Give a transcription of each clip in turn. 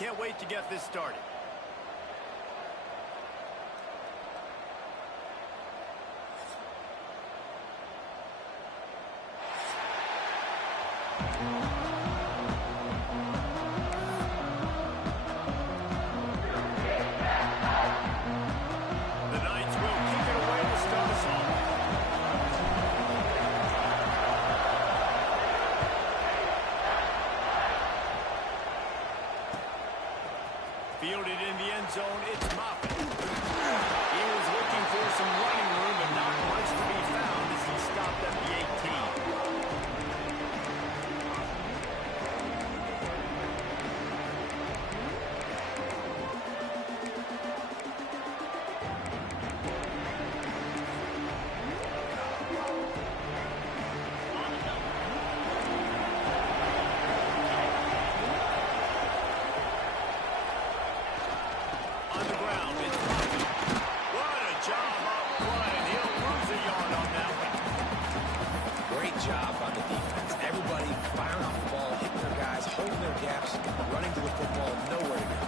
can't wait to get this started. Fielded in the end zone, it's Moffitt. He was looking for some running room, but not much to be found as he stopped at the 18. Job on the defense. Everybody firing off the ball, hitting their guys, holding their gaps, running to the football, nowhere to go.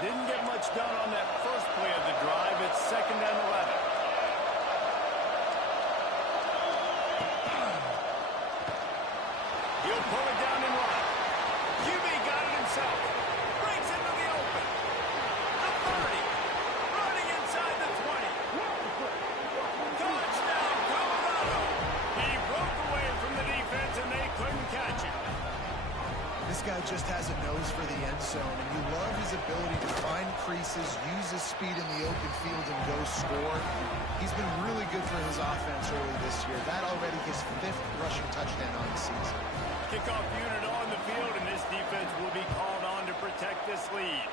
Didn't get much done on that first play of the drive. It's 2nd and 11. He'll pull it down and run. QB got it himself. Breaks into the open. The 30. Running inside the 20. Touchdown, Colorado! He broke away from the defense, and they couldn't catch him. This guy just has a nose for the end zone, and you love his ability to find creases, use his speed in the open field, and go score. He's been really good for his offense early this year. That already his 5th rushing touchdown on the season. Kickoff unit on the field, and this defense will be called on to protect this lead.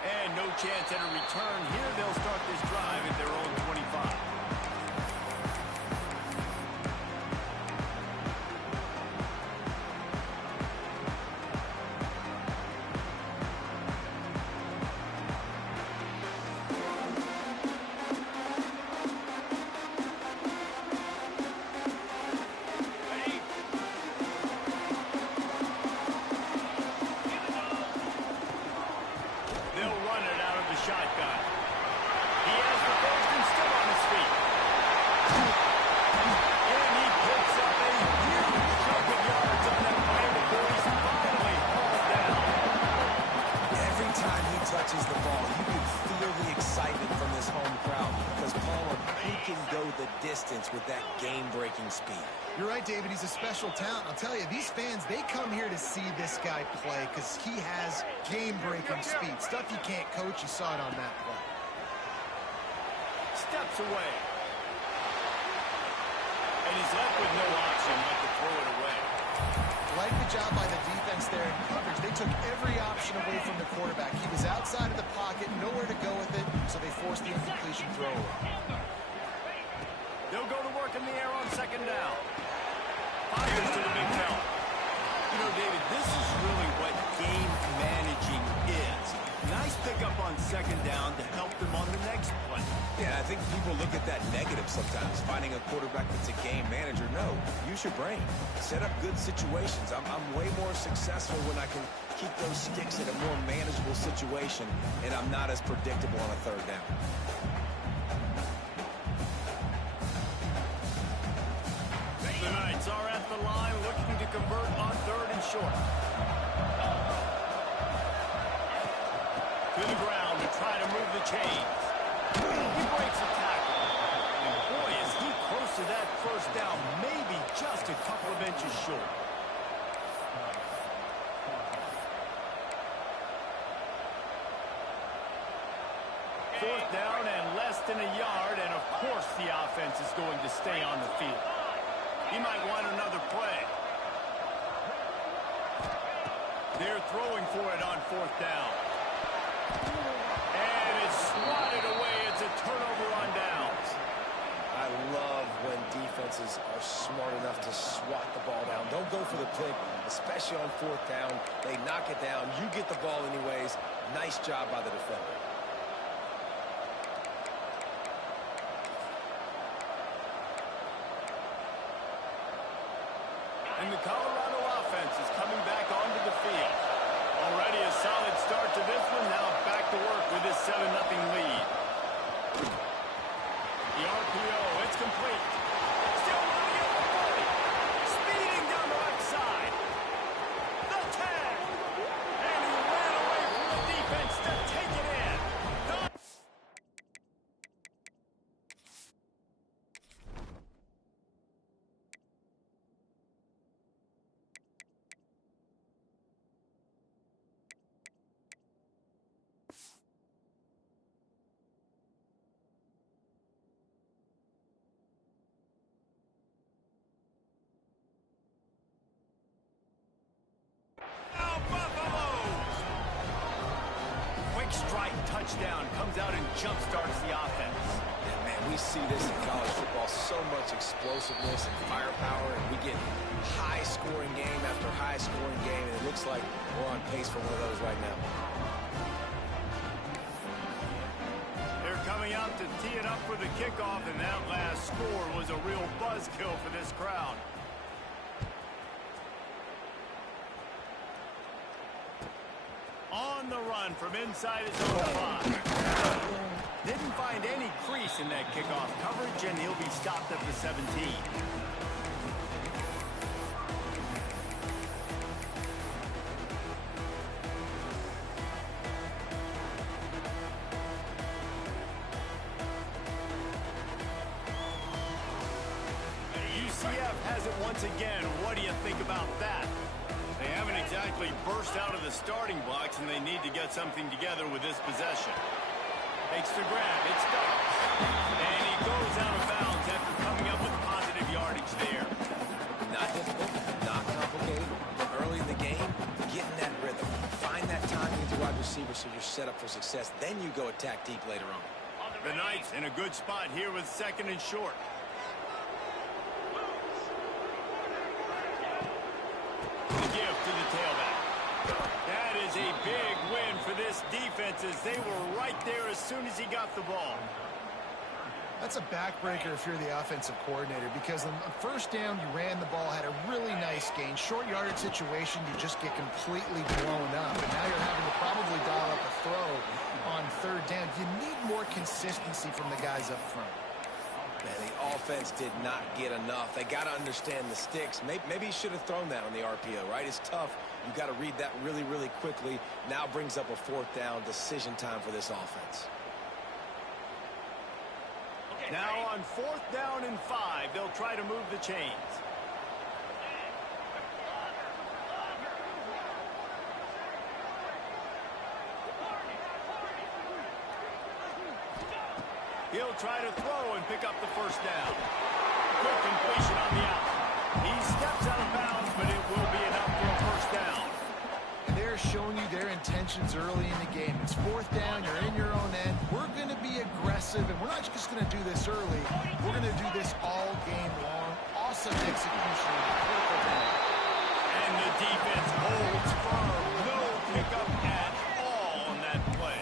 And no chance at a return here. They'll start this drive at their own 25. Shotgun. He has the first and still on his feet. And he picks up a huge chunk of yards on that play before he's finally hauled down. Every time he touches the ball, you can feel the excitement from this home crowd because Palmer, he can go the distance with that game-breaking speed. You're right, David. He's a special talent. I'll tell you, these fans, they come here to see this guy play because he has game-breaking speed. Stuff you can't coach. You saw it on that play. Steps away. And he's left with no option but to throw it away. Like the job by the defense there in coverage. They took every option away from the quarterback. He was outside of the pocket, nowhere to go with it, so they forced the incompletion throw away. They'll go to work in the air on 2nd down. Fires to the big bell. You know, David, this is really what game managing is. Nice pickup on 2nd down to help them on the next play. Yeah, I think people look at that negative sometimes, finding a quarterback that's a game manager. No, use your brain. Set up good situations. I'm way more successful when I can keep those sticks in a more manageable situation, and I'm not as predictable on a 3rd down. The Knights are at the line looking to convert on 3rd and short. To the ground to try to move the chains. He breaks a tackle. And boy, is he close to that 1st down, maybe just a couple of inches short. Fourth down and less than a yard, and of course the offense is going to stay on the field. He might want another play. They're throwing for it on 4th down. And it's swatted away. It's a turnover on downs. I love when defenses are smart enough to swat the ball down. Don't go for the pick, especially on 4th down. They knock it down. You get the ball anyways. Nice job by the defender. And the Colorado offense is coming back onto the field. Already a solid start to this one. Now back to work with this 7-0 lead. The RPO, it's complete. Still running it for 40. Speeding down the left side. The tag. And he ran away from the defense to take it in. Strike touchdown comes out and jump-starts the offense. Yeah, man, we see this in college football, so much explosiveness and firepower, and we get high-scoring game after high-scoring game, and it looks like we're on pace for one of those right now. They're coming out to tee it up for the kickoff, and that last score was a real buzzkill for this crowd. On the run from inside his own 5. Didn't find any crease in that kickoff coverage, and he'll be stopped at the 17. UCF has it once again. What do you think about that? They haven't exactly burst out of the starting blocks, and they need to get something together with this possession. Makes the grab. It's stopped. And he goes out of bounds after coming up with positive yardage there. Not difficult, not complicated. Early in the game, get in that rhythm. Find that timing with your wide receiver so you're set up for success. Then you go attack deep later on. The Knights in a good spot here with 2nd and short. To the tailback. That is a big win for this defense as they were right there as soon as he got the ball. That's a backbreaker if you're the offensive coordinator, because on first down, you ran the ball, had a really nice gain. Short yardage situation, you just get completely blown up. And now you're having to probably dial up a throw on 3rd down. You need more consistency from the guys up front. Man, the offense did not get enough. They got to understand the sticks. Maybe he should have thrown that on the RPO, right? It's tough. You got to read that really, really quickly. Now brings up a 4th down decision time for this offense. Now on 4th down and 5, they'll try to move the chains. He'll try to throw and pick up the 1st down. Good completion on the out. He steps out of bounds, but it will be enough for a 1st down. And they're showing you their intentions early in the game. It's 4th down, you're in your own end. We're going to be aggressive, and we're not just going to do this early. We're going to do this all game long. Awesome execution. And the defense holds firm. No pickup at all on that play.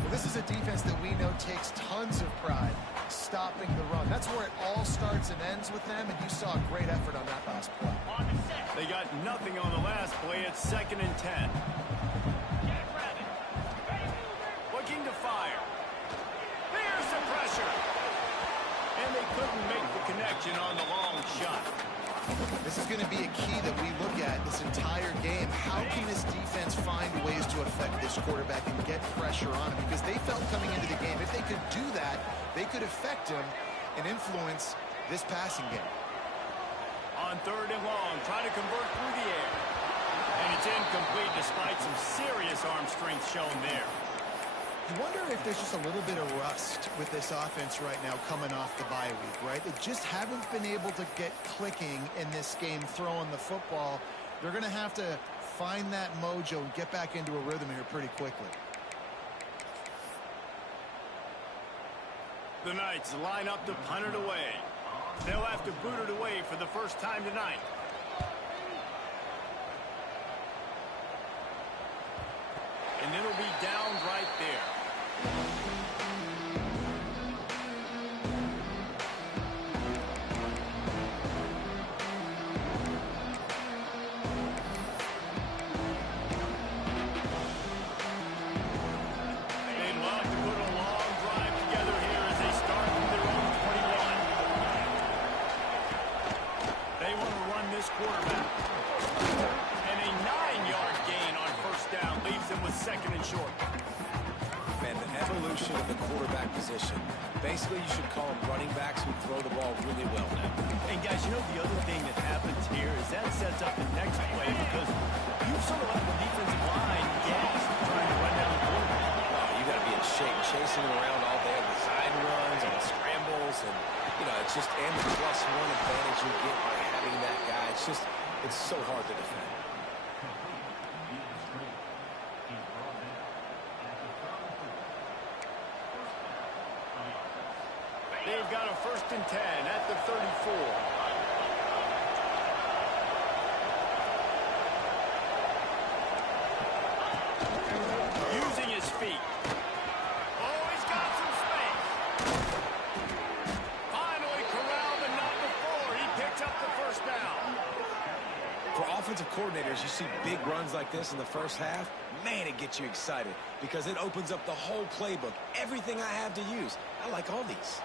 Well, this is a defense that we know takes tons of pride stopping the run. That's where it all starts and ends with them, and you saw a great effort on that last play. They got nothing on the last play. It's 2nd and 10. Looking to fire. There's the pressure. And they couldn't make the connection on the long shot. This is going to be a key that we look at this entire game. How can this defense find ways to affect this quarterback and get pressure on him? Because they felt coming into the game, if they could do that, they could affect him and influence this passing game. On 3rd and long, trying to convert through the air. And it's incomplete despite some serious arm strength shown there. You wonder if there's just a little bit of rust with this offense right now coming off the bye week, right? They just haven't been able to get clicking in this game throwing the football. They're going to have to find that mojo and get back into a rhythm here pretty quickly. The Knights line up to punt it away. They'll have to boot it away for the first time tonight. And it'll be downed right there. second and short. Man, the evolution of the quarterback position. Basically, you should call them running backs who throw the ball really well now. And guys, you know the other thing that happens here is that sets up the next play because you sort of let the defensive line gas trying to run down the quarterback. Oh, you got to be in shape, chasing him around all day on design runs and scrambles, and it's just and the +1 advantage you get by having that guy. It's so hard to defend. They've got a 1st and 10 at the 34. Using his feet. Oh, he's got some space. Finally corralled and not before. He picks up the 1st down. For offensive coordinators, you see big runs like this in the first half, man, it gets you excited because it opens up the whole playbook, everything I have to use. I like all these.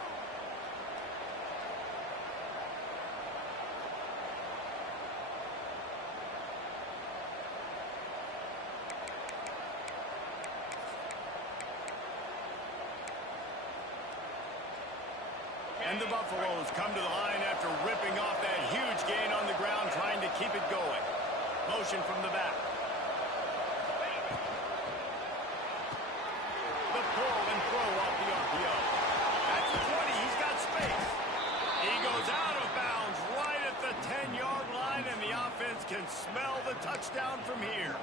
And the Buffaloes come to the line after ripping off that huge gain on the ground, trying to keep it going. Motion from the back. The pull and throw off the RPO. That's the 20. He's got space. He goes out of bounds right at the 10-yard line, and the offense can smell the touchdown from here.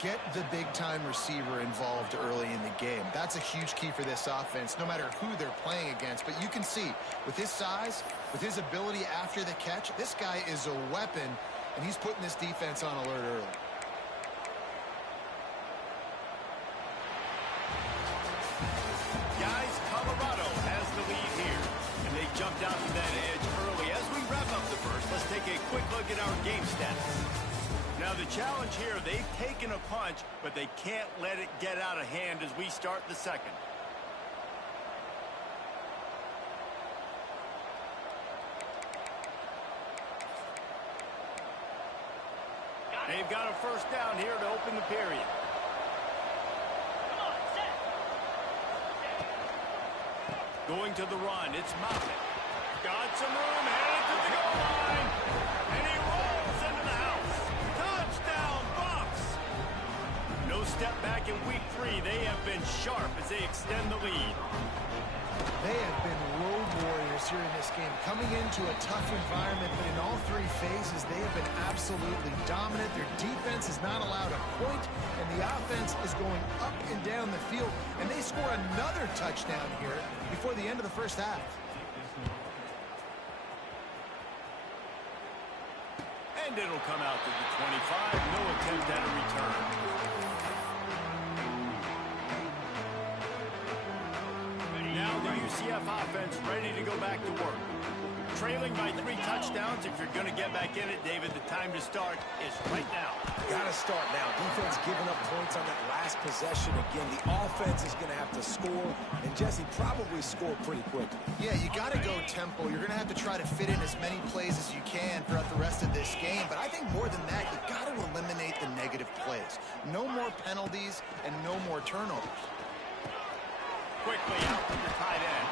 Get the big-time receiver involved early in the game. That's a huge key for this offense, no matter who they're playing against. But you can see, with his size, with his ability after the catch, this guy is a weapon, and he's putting this defense on alert early. Guys, Colorado has the lead here, and they jumped out to that edge early. As we wrap up the first, let's take a quick look at our game status. Now, the challenge here, they've taken a punch, but they can't let it get out of hand as we start the second. They've got a 1st down here to open the period. Going to the run, it's Moffitt. Got some room, headed to the goal line, and he rolls into the house. Touchdown, Bucs! No step back in week 3. They have been sharp as they extend the lead. They have been road warriors here in this game, coming into a tough environment, but in all 3 phases, they have been absolutely dominant. Their defense is not allowed a point, and the offense is going up and down the field, and they score another touchdown here before the end of the first half. And it'll come out to the 25. No attempt at a return. Now the UCF offense ready to go back to work. Trailing by 3 touchdowns. If you're going to get back in it, David, the time to start is right now. Got to start now. Defense giving up points on that last possession. Again, the offense is going to have to score, and Jesse probably score pretty quickly. Yeah, you got to go tempo. You're going to have to try to fit in as many plays as you can throughout the rest of this game. But I think more than that, you got to eliminate the negative plays. No more penalties and no more turnovers. Quickly out to the tight end.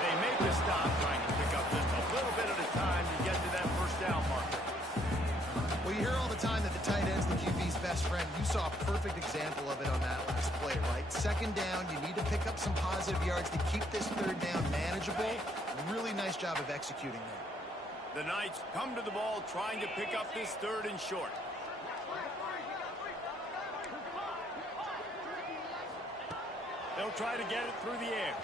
They make the stop, trying to pick up just a little bit at a time to get to that 1st down marker. Well, you hear all the time that the tight end's the QB's best friend. You saw a perfect example of it on that last play, right? 2nd down, you need to pick up some positive yards to keep this 3rd down manageable. Really nice job of executing that. The Knights come to the ball, trying to pick up this 3rd and short. They'll try to get it through the air.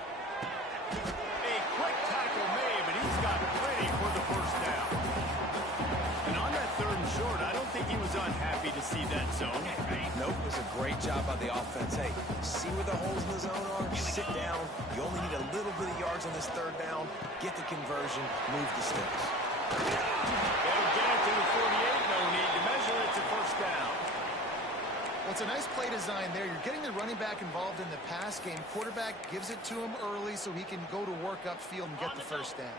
A quick tackle made, but he's got plenty for the 1st down. And on that 3rd and short, I don't think he was unhappy to see that zone. Nope, it was a great job by the offense. Hey, see where the holes in the zone are? Sit down. You only need a little bit of yards on this 3rd down. Get the conversion. Move the sticks. They'll get it to the 48. No need to measure. It's a 1st down. Well, it's a nice play design there. You're getting the running back involved in the pass game. Quarterback gives it to him early so he can go to work upfield and get the 1st down.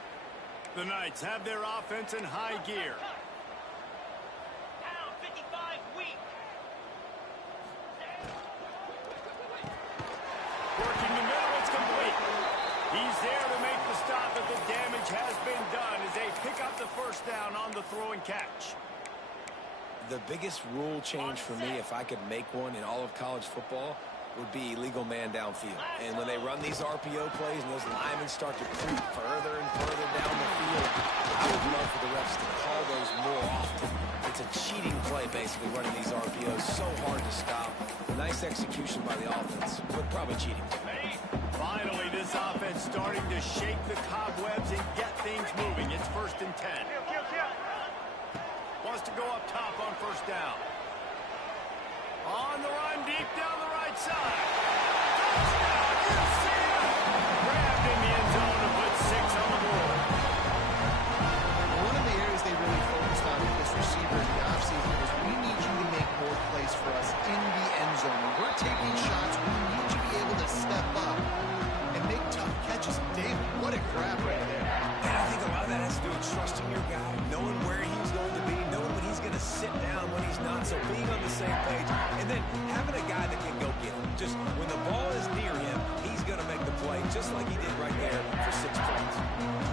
The Knights have their offense in high gear. but the damage has been done as they pick up the first down on the throw and catch. The biggest rule change for me, if I could make one in all of college football, would be illegal man downfield. And when they run these RPO plays and those linemen start to creep further and further down the field, I would love for the refs to call those more often. It's a cheating play, basically, running these RPOs. So hard to stop. Nice execution by the offense, but probably cheating. Finally, this offense starting to shake the cobwebs and get things moving. It's 1st and 10. Wants to go up top on first down. On the run, deep down the right side. Touchdown, UCF! Grabbed in the end zone to put 6 on the board. One of the areas they really focused on with this receiver in the offseason was we need you to make more plays for us in the end zone. When we're taking shots, we need you to be able to step up and make tough catches. Dave, what a grab right there. And I think a lot of that has to do with trusting your guy, knowing where he's going to be, knowing when he's going to sit down, when he's not, so being on the same page, and then having a guy that can go get him. Just when the ball is near him, he's going to make the play, just like he did right there for 6 points.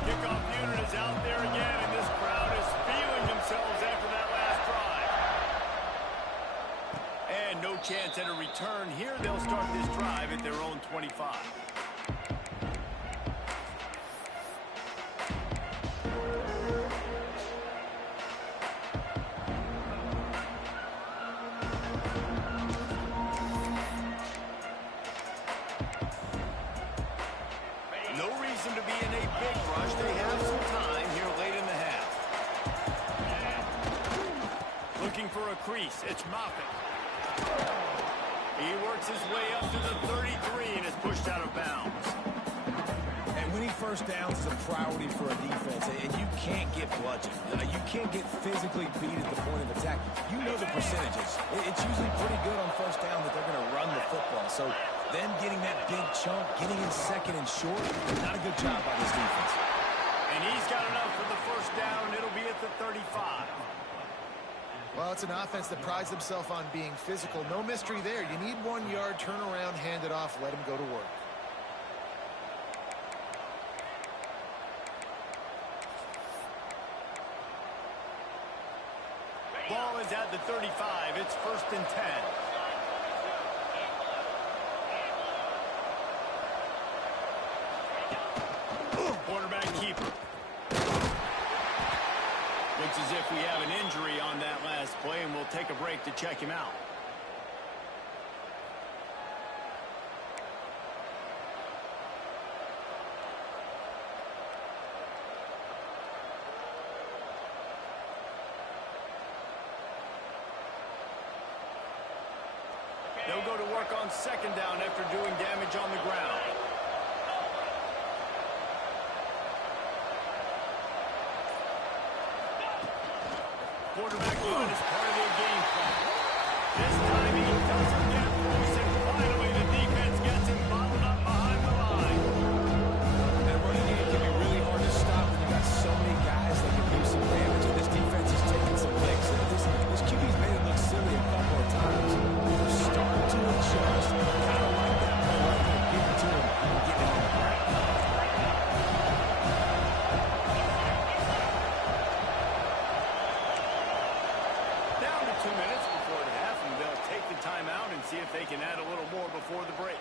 Kickoff unit is out there again, and this crowd is feeling themselves after that last drive. And no chance at a return here. They'll start this drive at their own 25. No reason to be in a big rush. They have some time here late in the half. Looking for a crease. It's Moffitt. He works his way up to the 33 and is pushed out of bounds. And winning first downs is a priority for a defense, and you can't get bludgeoned. You can't get physically beat at the point of attack. You know the percentages. It's usually pretty good on first down that they're going to run the football. So them getting that big chunk, getting in second and short, not a good job by this defense. And he's got enough for the first down. It'll be at the 35. Well, it's an offense that prides themselves on being physical. No mystery there. You need 1 yard, turn around, hand it off, let him go to work. Ball is at the 35. It's 1st and 10. Quarterback keeper. Looks as if we have an injury on that last play, and we'll take a break to check him out. They'll go to work on 2nd down after doing damage on the ground. Quarterback run is part of their game plan. This time he doesn't get loose, and finally the defense gets him bottled up behind the line. That running game can be really hard to stop when you got so many guys that can do some damage, and this defense is taking some licks. And this QB's made it look silly a couple of times. They're starting to adjust, kind of like that play right here, give it to him and get him on the ground. Down to 2 minutes before the half, and they'll take the timeout and see if they can add a little more before the break.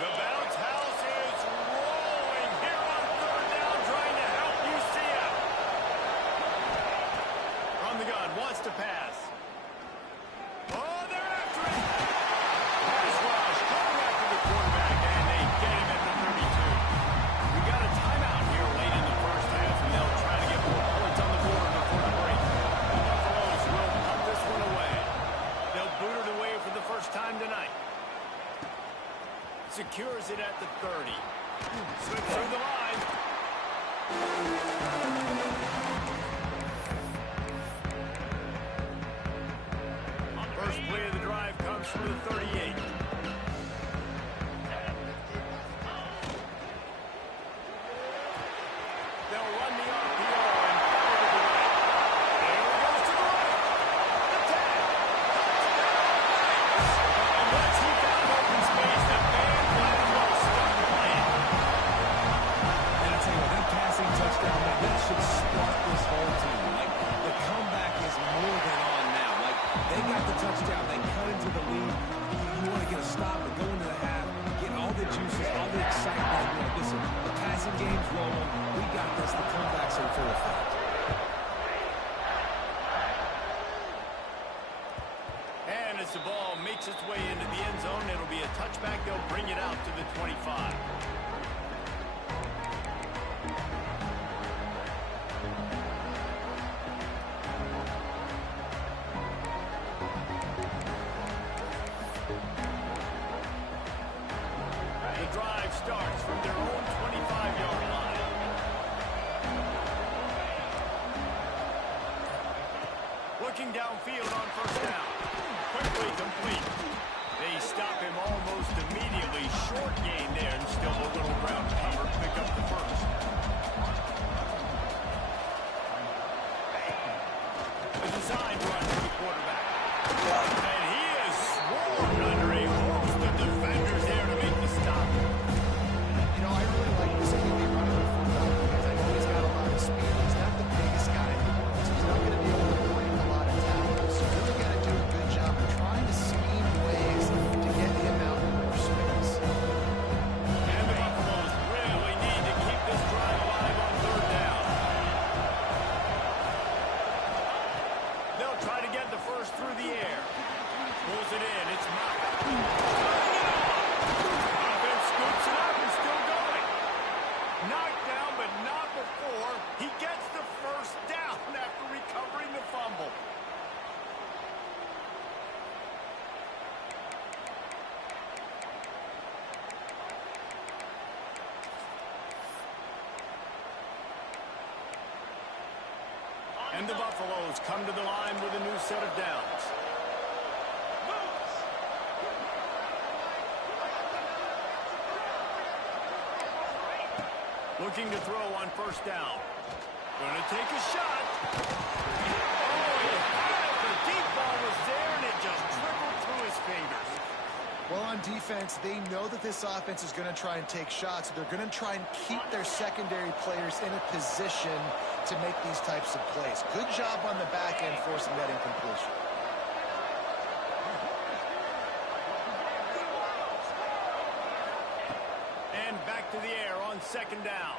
The bounce house is rolling here on 3rd down, trying to help UCF. From the gun, wants to pass. Oh, they're after him. Pass rush, coming after the quarterback, and they get him at the 32. We got a timeout here late in the first half, and they'll try to get more points on the board before the break. The Buffaloes will pump this one away. They'll boot it away for the first time tonight. Secures it at the 30. Slips through the line. First play of the drive comes from the 38. They got the touchdown. They cut into the lead. You want to get a stop and go into the half, get all the juices, all the excitement. You know, listen, the passing game's rolling. We got this. The comeback's in full effect. And as the ball makes its way into the end zone, it'll be a touchback. They'll bring it out to the 25. The drive starts from their own 25-yard line. Looking downfield on first down. Quickly complete. They stop him almost immediately. Short gain there, and still a little ground cover. Pick up the first. A design run to the quarterback. And he is swarmed under a host of defenders there to make the stop. You know, I really like this QB running the football because I know he's got a lot of speed. He's not the biggest guy in the world, so he's not going to be able to break a lot of tackles. So really got to do a good job of trying to scheme ways to get him out in more space. And the Buffaloes really need to keep this drive alive on third down. They'll try to get the first through the air. Pulls it in. It's Maka. Offense scoops it up and still going. Knocked down, but not before. He gets the first down after recovering the fumble. And the Buffaloes come to the line with a new set of downs. Looking to throw on first down. Going to take a shot. Oh, he had it. The deep ball was there, and it just trickled through his fingers. Well, on defense, they know that this offense is going to try and take shots. They're going to try and keep their secondary players in a position to make these types of plays. Good job on the back end forcing that incompletion. And back to the air on second down.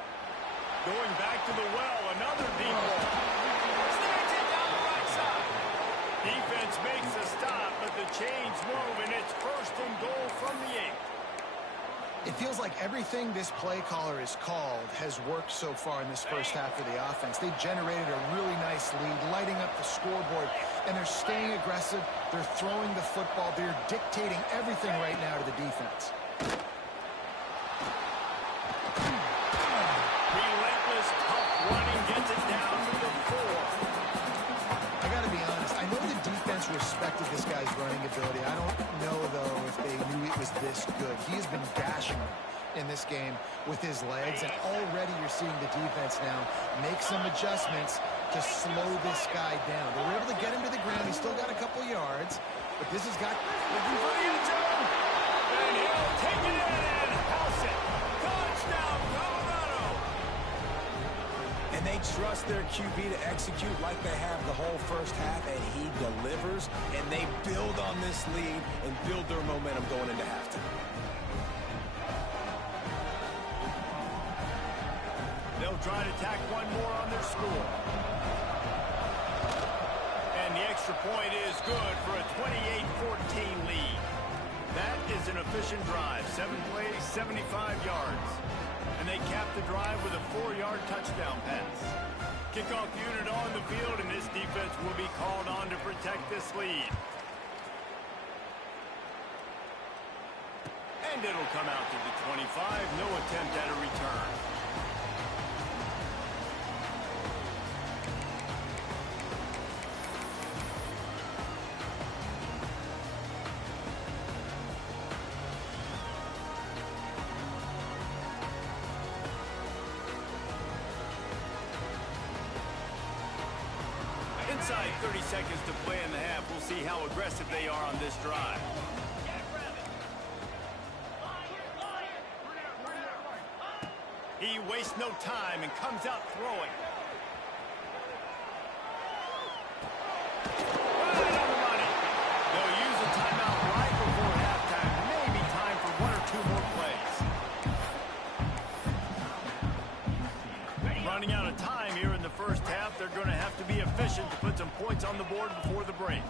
Going back to the well, another deep ball. Snags it down the right side. Defense makes a stop, but the chains move, and it's first and goal from the 8. It feels like everything this play caller has called has worked so far in this first half of the offense. They've generated a really nice lead, lighting up the scoreboard, and they're staying aggressive. They're throwing the football. They're dictating everything right now to the defense. Relentless, tough running gets it down to the 4. I got to be honest. I know the defense respected this guy's running ability. I don't know, though, if they knew it was this good. He has been gashing them in this game with his legs, and already you're seeing the defense now make some adjustments to slow this guy down. They were able to get him to the ground. He's still got a couple yards, but this has got... Looking for the end zone. And he'll take it in and house it. Touchdown, Colorado. And they trust their QB to execute like they have the whole first half, and he delivers, and they build on this lead and build their momentum going into halftime. They'll try to tack one more on their score. And the extra point is good for a 28-14 lead. That is an efficient drive. 7 plays, 75 yards. And they cap the drive with a 4-yard touchdown pass. Kickoff unit on the field, and this defense will be called on to protect this lead. And it'll come out to the 25. No attempt at a return. Inside 30 seconds to play in the half. We'll see how aggressive they are on this drive. He wastes no time and comes out throwing. Right on the money. on the board before the break.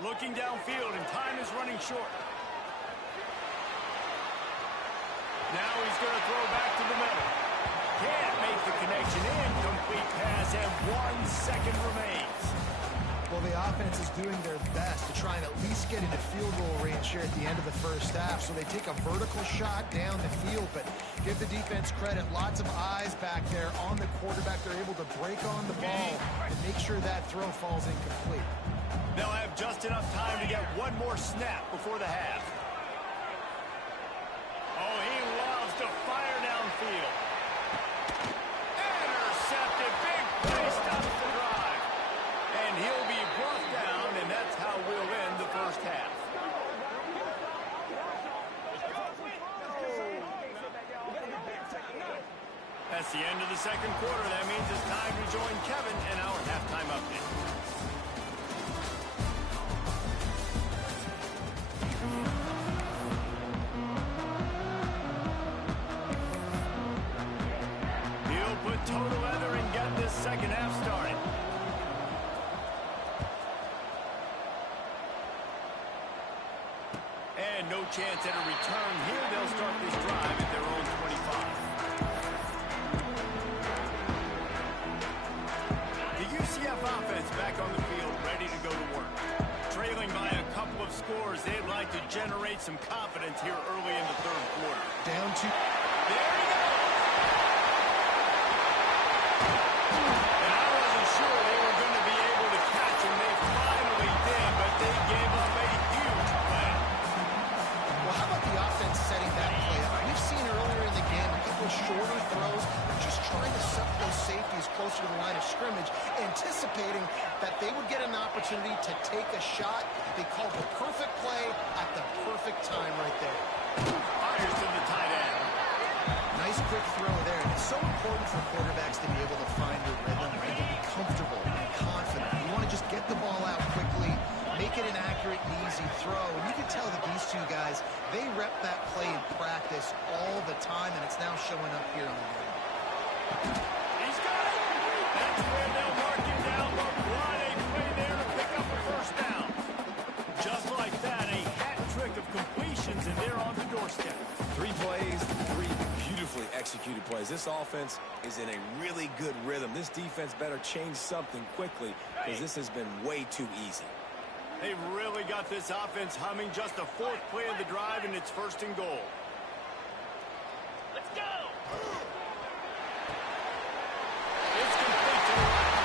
Looking downfield, and time is running short. Now he's going to throw back to the middle. Can't make the connection. Incomplete pass, and 1 second remains. Well, the offense is doing their best to try and at least get into field goal range here at the end of the first half. So they take a vertical shot down the field, but give the defense credit. Lots of eyes back there on the quarterback. They're able to break on the ball and make sure that throw falls incomplete. They'll have just enough time to get one more snap before the half. Oh, he loves to fire downfield. Intercepted. Big play stops the drive. And he'll be brought down, and that's how we'll end the first half. That's the end of the second quarter. That means it's time to join Kevin and our halftime update. He'll put total leather and get this second half started. And no chance at a return here. They'll start this drive at their own 25. The UCF offense back on the field, ready to go to work. Trailing by a couple of scores, they'd like to generate some confidence here early in the third quarter. Down to... There he goes! And I wasn't sure they were going to be able to catch him. They finally did, but they gave up a huge play. Well, how about the offense setting that play up? We've seen earlier in the game a couple of shorter throws, just trying to set those safeties closer to the line of scrimmage, anticipating that they would get an opportunity to take a shot. They called the perfect play at the perfect time right there. Fires to the tight end. Nice quick throw there. And it's so important for quarterbacks to be able to find their rhythm and to be comfortable and confident. You want to just get the ball out quickly, make it an accurate and easy throw. And you can tell that these two guys, they rep that play in practice all the time, and it's now showing up here on the game. He's got it. That's where they'll mark him down, but what a play there to pick up a first down. Just like that, a hat trick of completions, and they're on the doorstep. 3 plays, 3 beautifully executed plays. This offense is in a really good rhythm. This defense better change something quickly because this has been way too easy. They've really got this offense humming. Just the 4th play of the drive, and it's 1st and goal. Let's go! It's complete to the right.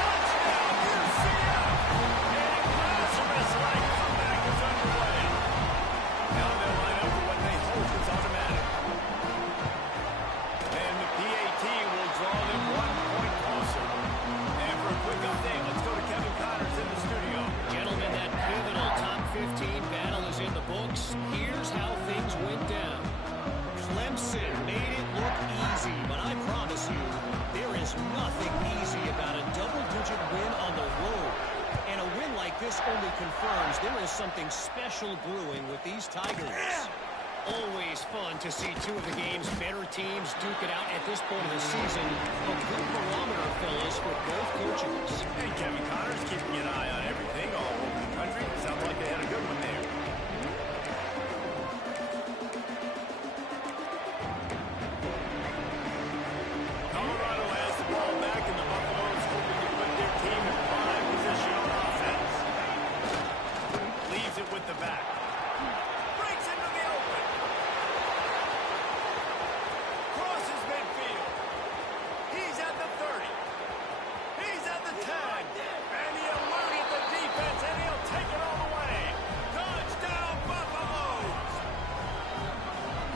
Touchdown, UCF! And Lazarus like comeback is underway. Now they'll line up for what they hope is automatic. And the PAT will draw them 1 point closer. And for a quick update, let's go to Kevin Connors in the studio. Gentlemen, that pivotal top 15 battle is in the books. Here's how things went down. Clemson made it look easy, but I promise you, there is nothing easy about a double-digit win on the road. And a win like this only confirms there is something special brewing with these Tigers. Always fun to see 2 of the game's better teams duke it out at this point of the season. A good barometer, fellas, for both coaches. Hey, Kevin Connors keeping an eye on everything all over the country. Sounds like they had a good one there. Colorado has the ball back, and the Buffaloes hoping to put their team in prime position on offense. Leaves it with the back. Breaks into the open. Crosses midfield. He's at the 30. He's at the 10. And he eluded the defense, and he'll take it all the way. Touchdown, Buffaloes!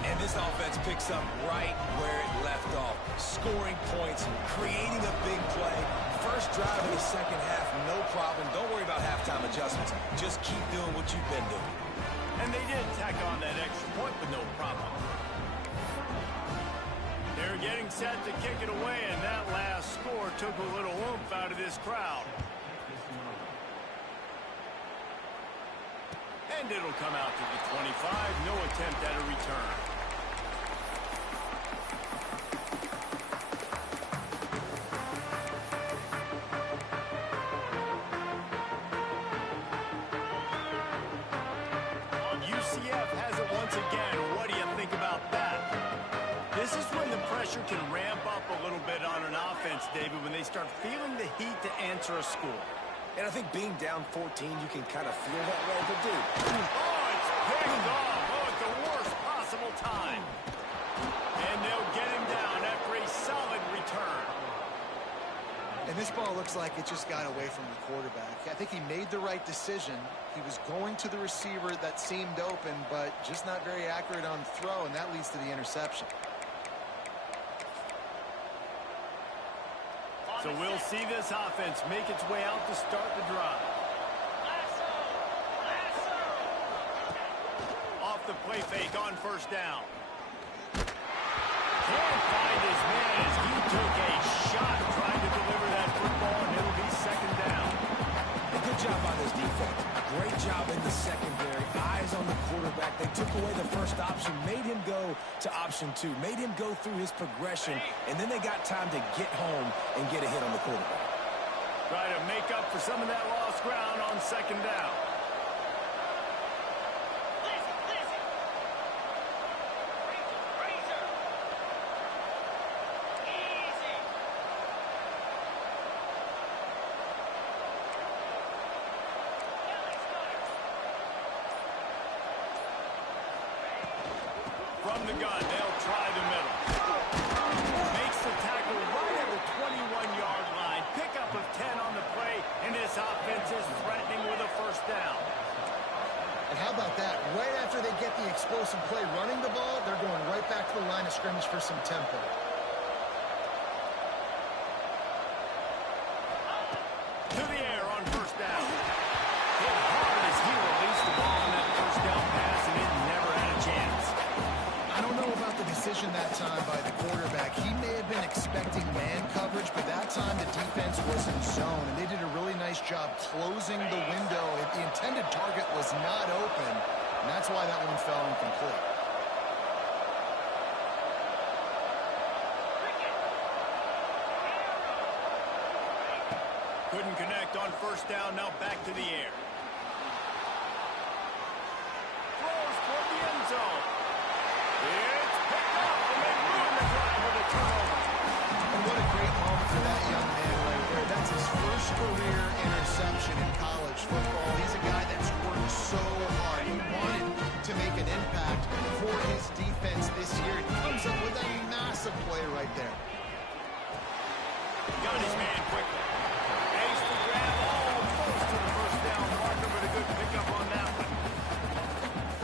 And this offense picks up right where it left off. Scoring points, creating a big play. First drive of the second half, no problem. Don't worry about halftime adjustments. Just keep doing what you've been doing. And they did tack on that extra point with no problem. They're getting set to kick it away, and that last score took a little oomph out of this crowd. And it'll come out to the 25. No attempt at a return. offense, David, when they start feeling the heat to answer a score. And I think being down 14, you can kind of feel that way. But, dude. Oh, it's picked off. Oh, at the worst possible time. And they'll get him down after a solid return. And this ball looks like it just got away from the quarterback. I think he made the right decision. He was going to the receiver that seemed open, but just not very accurate on throw, and that leads to the interception. So we'll see this offense make its way out to start the drive. Off the play fake on first down. Can't find his man as he took a shot trying to deliver that football, and it'll be second down. A good job by this defense. Great job in the secondary. Eyes on the quarterback. They took away the first option, made him go to option 2, made him go through his progression, and then they got time to get home and get a hit on the quarterback. Try to make up for some of that lost ground on second down. From the gun, they'll try the middle. Makes the tackle right at the 21-yard line. Pickup of 10 on the play, and this offense is threatening with a first down. And how about that? Right after they get the explosive play running the ball, they're going right back to the line of scrimmage for some tempo. To the air on first down. Hit hard as he released the ball on that first down pass, and it never had a chance. I don't know about the decision that time by the quarterback. He may have been expecting man coverage, but that time the defense was in zone, and they did a really nice job closing the window. The intended target was not open, and that's why that one fell incomplete. Couldn't connect on first down, now back to the air. Throws toward the end zone. It's picked up, and they ruin the drive with a turnover. And what a great moment for that young man right there. That's his first career interception in college football. He's a guy that's worked so hard. He wanted to make an impact for his defense this year. He comes up with a massive play right there. Got his man quickly. Ace the grab, almost to the first down marker, but a good pickup on that one.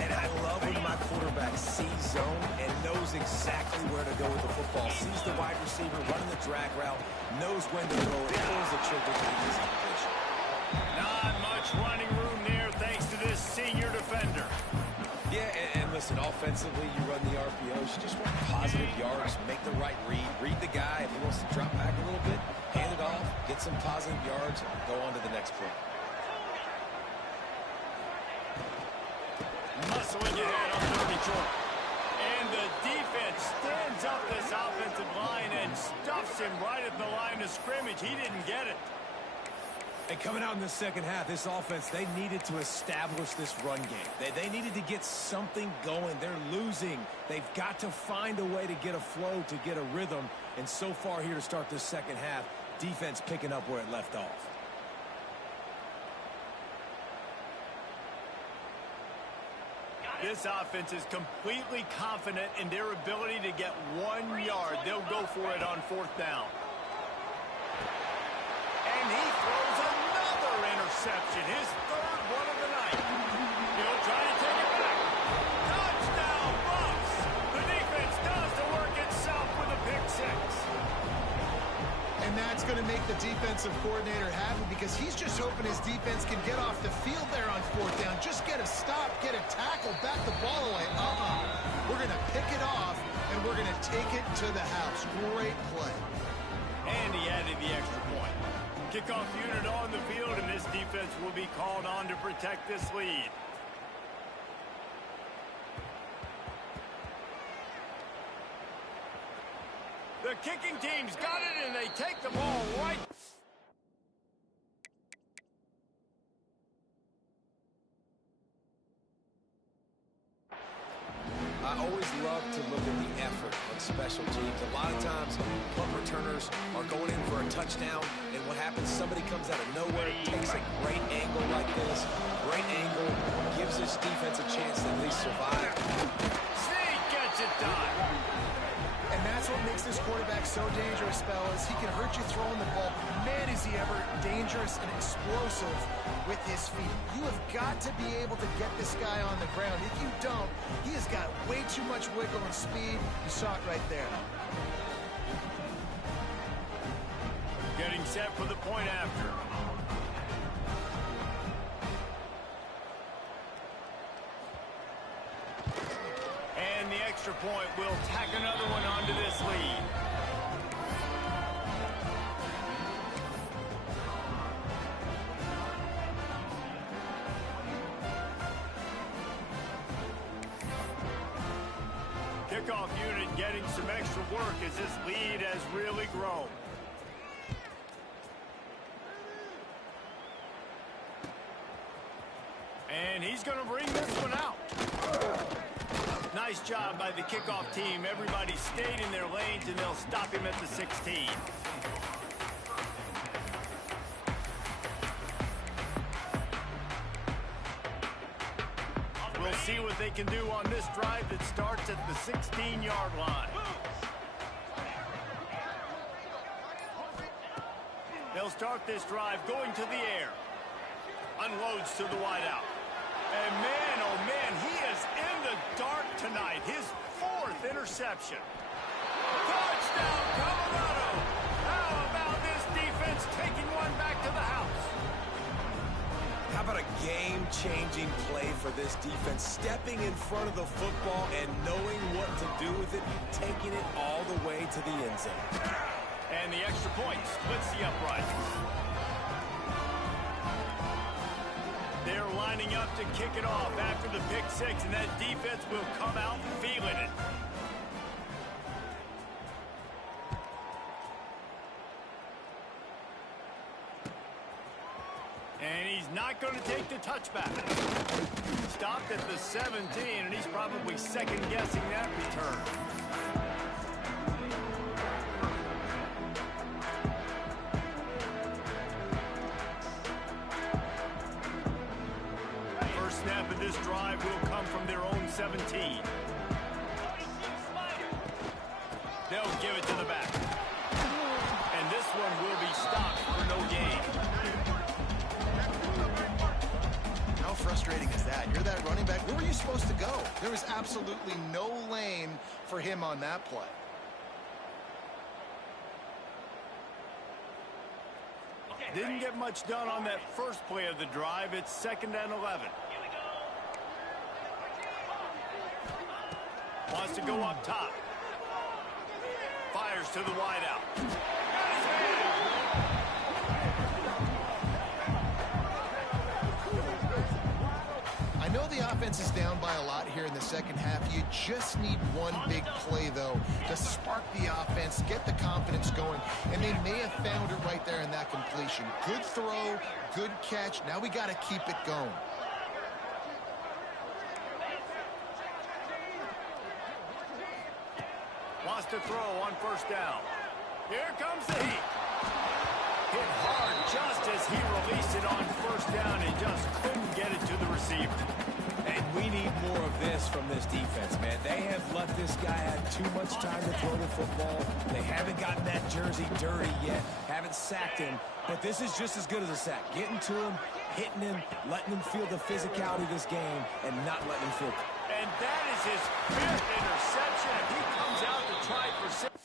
And I love when my quarterback sees zone and knows exactly where to go with the football. Sees the wide receiver running the drag route, knows when to throw it, pulls the trigger to the easy completion. Not much running room there thanks to this senior defender. Yeah, and listen, offensively, you run the RPOs. You just want positive yards, make the right read the guy. If he wants to drop back a little bit, hand it off, get some positive yards, go on to the next play. Muscling ahead on third and short. And the defense stands up this offensive line and stuffs him right at the line of scrimmage. He didn't get it. And coming out in the second half, this offense, they needed to establish this run game. They needed to get something going. They're losing. They've got to find a way to get a flow, to get a rhythm. And so far here to start this second half, defense picking up where it left off. This offense is completely confident in their ability to get 1 yard. They'll go for it on fourth down. And he throws another interception, his third one of the night. He'll try to take it back. Touchdown, Bucks! The defense does the work itself with a pick six. And that's going to make the defensive coordinator happy because he's just hoping his defense can get off the field there on fourth down. Just get a stop, get a tackle, back the ball away. We're going to pick it off, and we're going to take it to the house. Great play. And he added the extra point. Kickoff unit on the field, and this defense will be called on to protect this lead. The kicking team's got it, and they take the ball right. I always love to look at the effort on special teams. A lot of times, punt returners are going in for a touchdown, and what happens, somebody comes out of nowhere, takes a great angle like this, great angle, gives this defense a chance to at least survive. Sneak gets it done. And that's what makes this quarterback so dangerous, fellas. He can hurt you throwing the ball. Man, is he ever dangerous and explosive with his feet. You have got to be able to get this guy on the ground. If you don't, he has got way too much wiggle and speed. You saw it right there. Getting set for the point after. And the extra point will tack another one onto this lead. Kickoff unit getting some extra work as this lead has really grown. And he's going to bring this one out. Nice job by the kickoff team. Everybody stayed in their lanes, and they'll stop him at the 16. We'll see what they can do on this drive that starts at the 16-yard line. They'll start this drive going to the air. Unloads to the wideout. And man, oh man, he is in the dark tonight. His 4th interception. Touchdown, Colorado! How about this defense taking one back to the house? How about a game-changing play for this defense? Stepping in front of the football and knowing what to do with it, taking it all the way to the end zone. And the extra point splits the uprights. They're lining up to kick it off after the pick 6, and that defense will come out feeling it. And he's not going to take the touchback. Stopped at the 17, and he's probably second-guessing that return. First snap of this drive will come from their own 17. They'll give it to the back. And this one will be stopped for no gain. How frustrating is that? You're that running back. Where were you supposed to go? There was absolutely no lane for him on that play. Didn't get much done on that first play of the drive. It's 2nd and 11. Wants to go up top. Fires to the wideout. I know the offense is down by a lot here in the second half. You just need one big play, though, to spark the offense, get the confidence going, and they may have found it right there in that completion. Good throw, good catch. Now we got to keep it going. Wants to throw on first down. Here comes the heat. Hit hard just as he released it on first down and just couldn't get it to the receiver. And we need more of this from this defense, man. They have let this guy have too much time to throw the football. They haven't gotten that jersey dirty yet, haven't sacked him. But this is just as good as a sack. Getting to him, hitting him, letting him feel the physicality of this game, and not letting him feel. And that is his 5th interception. If he comes out to try for 6.